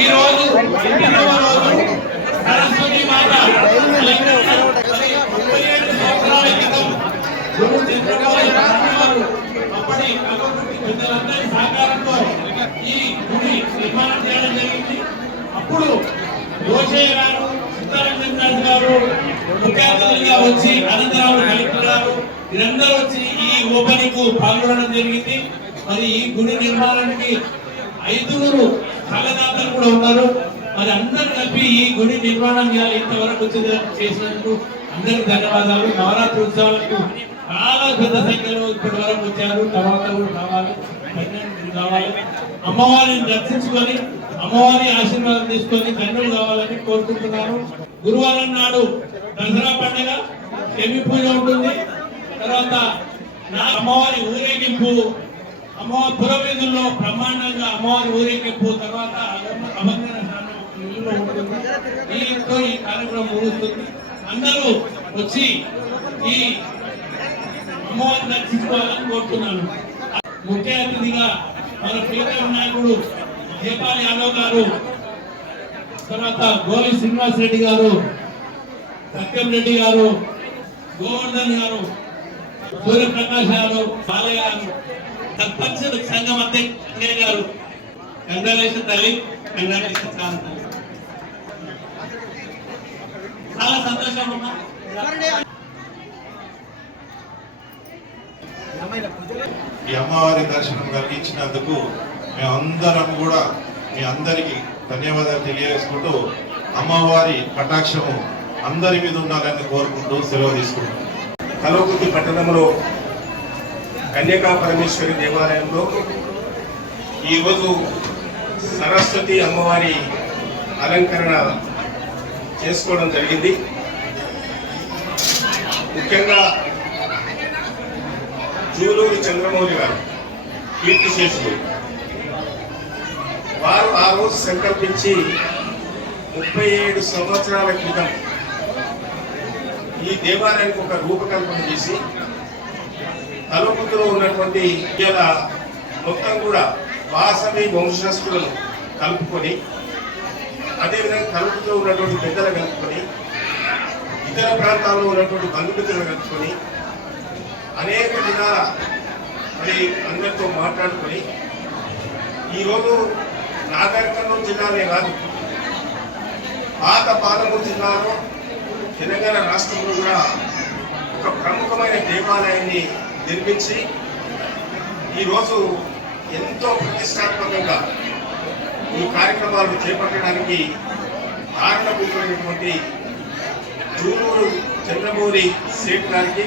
ఈ రోజు సరస్వతి మాత 37 సంవత్సరాల క్రితం గురు చంద్రబాబు అప్పటి పెద్దలందరి సహకారంతో ఈ గుడి నిర్మాణం చేయడం జరిగింది. అప్పుడు రోషయ్య గారు, సీతారాం రాజు గారు ముఖ్య అతిథులుగా వచ్చి, అనంతరావు కలెక్టర్ గారు వీరందరూ వచ్చి ఈ ఓపెనింగ్ పాల్గొనడం జరిగింది. మరి ఈ గుడి నిర్మాణానికి 5 కళదాతలు కూడా ఉన్నారు. మరి అందరూ కలిపి ఈ గుడి నిర్మాణం ఇంతవరకు చేసినందుకు అందరికి ధన్యవాదాలు. నవరాత్రి ఉత్సవాలకు చాలా పెద్ద సంఖ్యలో ఇప్పటి వరకు వచ్చారు. తర్వాత కూడా రావాలి, అమ్మవారిని దర్శించుకొని అమ్మవారి ఆశీర్వాదం తీసుకొని ధన్యులు కావాలని కోరుకుంటున్నాను. గురువారం నాడు దసరా పండుగ శమి పూజ ఉంటుంది. తర్వాత అమ్మవారి ఊరేగింపు, అమ్మవారి పురవీధుల్లో బ్రహ్మాండంగా అమ్మవారి ఊరేగింపు, తర్వాత అభంగన స్నానం ఉంటుంది. ఈ కార్యక్రమం ముగుస్తుంది. అందరూ వచ్చి ఈ అమ్మవారిని దర్శించుకోవాలని కోరుతున్నాను. ముఖ్య అతిథిగా మన ప్రియతమ నాయకుడు జయపాల్ యాదవ్ గారు, తర్వాత గోలి శ్రీనివాస్ రెడ్డి గారు, సత్యం రెడ్డి గారు, గోవర్ధన్ గారు, సూర్యప్రకాష్ గారు, బాలయ్య గారు, సర్పంచ్ సంఘం అధ్యక్షుడు గారు, కంగ్రాచులేషన్ తల్లి, కంగ్రాచులేషన్ తల్లి. చాలా సంతోషం అమ్మా. ఈ అమ్మవారి దర్శనం కలిగించినందుకు మేమందరం కూడా మీ అందరికీ ధన్యవాదాలు తెలియజేసుకుంటూ అమ్మవారి కటాక్షము అందరి మీద ఉండాలని కోరుకుంటూ సెలవు తీసుకుంటాం. కల్వకుర్తి పట్టణంలో కన్యకా పరమేశ్వరి దేవాలయంలో ఈరోజు సరస్వతి అమ్మవారి అలంకరణ చేసుకోవడం జరిగింది. ముఖ్యంగా జూలూరి చంద్రమౌళి గారు, కీర్తిశేషులు, వారు ఆ రోజు సంకల్పించి 37 సంవత్సరాల క్రితం ఈ దేవాలయానికి ఒక రూపకల్పన చేసి కల్వకుర్తిలో ఉన్నటువంటి మొత్తం కూడా వాసవి వంశస్థులను కలుపుకొని, అదేవిధంగా కల్వకుర్తిలో ఉన్నటువంటి పెద్దలు కలుపుకొని, ఇతర ప్రాంతాల్లో ఉన్నటువంటి బంధుమిత్రులను కలుపుకొని అనేక విధాల మరి అందరితో మాట్లాడుకొని ఈరోజు నాగర్ కర్నూలు జిల్లానే కాదు, పాత పాలమూరు జిల్లాలో తెలంగాణ రాష్ట్రంలో కూడా ఒక ప్రముఖమైన దేవాలయాన్ని నిర్మించి ఈరోజు ఎంతో ప్రతిష్టాత్మకంగా ఈ కార్యక్రమాలు చేపట్టడానికి కారణభూతమైనటువంటి జూలూరు చంద్రమౌళి సేట్ గారికి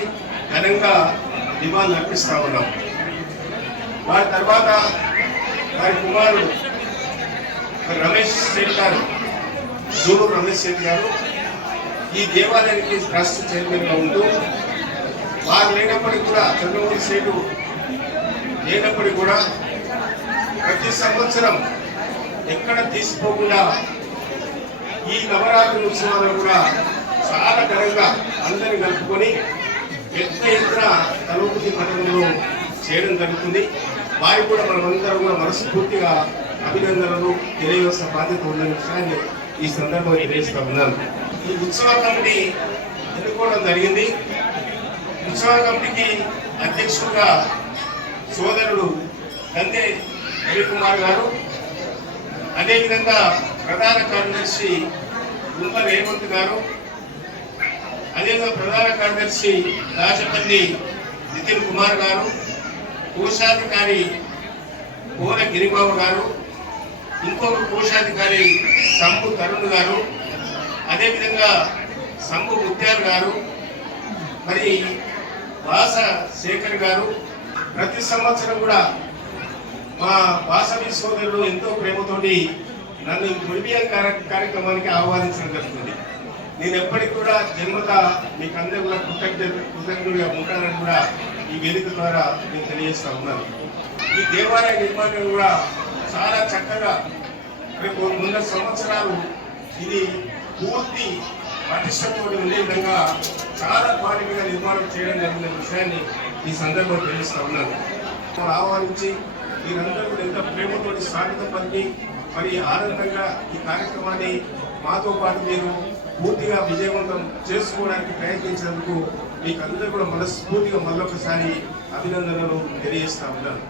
ఘనంగా నివాళులు అర్పిస్తా ఉన్నాం. వారి తర్వాత వారి కుమారుడు రమేష్ సేట్ గారు, జూలూరు రమేష్ సేట్ గారు ఈ దేవాలయానికి ట్రస్ట్ చైర్మన్గా ఉంటూ, వారు లేనప్పటికీ కూడా చంద్రమౌళి సేటు లేనప్పటికీ కూడా ప్రతి సంవత్సరం ఎక్కడ తీసిపోకుండా ఈ నవరాత్రి ఉత్సవాలను కూడా చాలా ఘనంగా అందరినీ కలుపుకొని పెద్ద ఎత్తున కల్వకుర్తి పట్టణంలో చేయడం జరుగుతుంది. వారికి కూడా మనమందరం కూడా మనస్ఫూర్తిగా అభినందనలు తెలియవలసిన బాధ్యత ఉన్న విషయాన్ని ఈ సందర్భంగా తెలియజేస్తా ఉన్నాను. ఈ ఉత్సవ కమిటీ ఎన్నుకోవడం జరిగింది. ఉత్సవ కమిటీకి అధ్యక్షుడుగా సోదరుడు గంతే రవికుమార్ గారు, అదేవిధంగా ప్రధాన కార్యదర్శి గుంప రేవంత్ గారు, అదేవిధంగా ప్రధాన కార్యదర్శి రాజపల్లి నితిన్ కుమార్ గారు, కోశాధికారి కోన గిరిబాబు గారు, ఇంకొక కోశాధికారి సంబు తరుణ్ గారు, అదేవిధంగా సంబు ముత్యాలు గారు, మరి వాస శేఖర్ గారు. ప్రతి సంవత్సరం కూడా మా వాసవి సోదరులు ఎంతో ప్రేమతోటి నన్ను గుడిబియ్యం కార్యక్రమానికి ఆహ్వానించడం జరుగుతుంది. నేను ఎప్పటికి కూడా జన్మత మీకు అందరూ కూడా కృతజ్ఞుడిగా ఉంటానని కూడా ఈ వేదిక ద్వారా నేను తెలియజేస్తా ఉన్నాను. ఈ దేవాలయ నిర్మాణం కూడా చాలా చక్కగా రేపు 100 సంవత్సరాలు ఇది పూర్తి పటిష్టతో ఉండే విధంగా చాలా క్వాలిటీగా నిర్మాణం చేయడం జరిగిన విషయాన్ని ఈ సందర్భంగా తెలుస్తా ఉన్నాను. ఆహ్వానించి మీరందరూ ఎంత ప్రేమతో స్వాగతం పలికి మరి ఆనందంగా ఈ కార్యక్రమాన్ని మాతో పాటు మీరు పూర్తిగా విజయవంతం చేసుకోవడానికి ప్రయత్నించినందుకు మీకు అందరూ కూడా మనస్ఫూర్తిగా మళ్ళొకసారి అభినందనలు తెలియజేస్తా ఉన్నాను.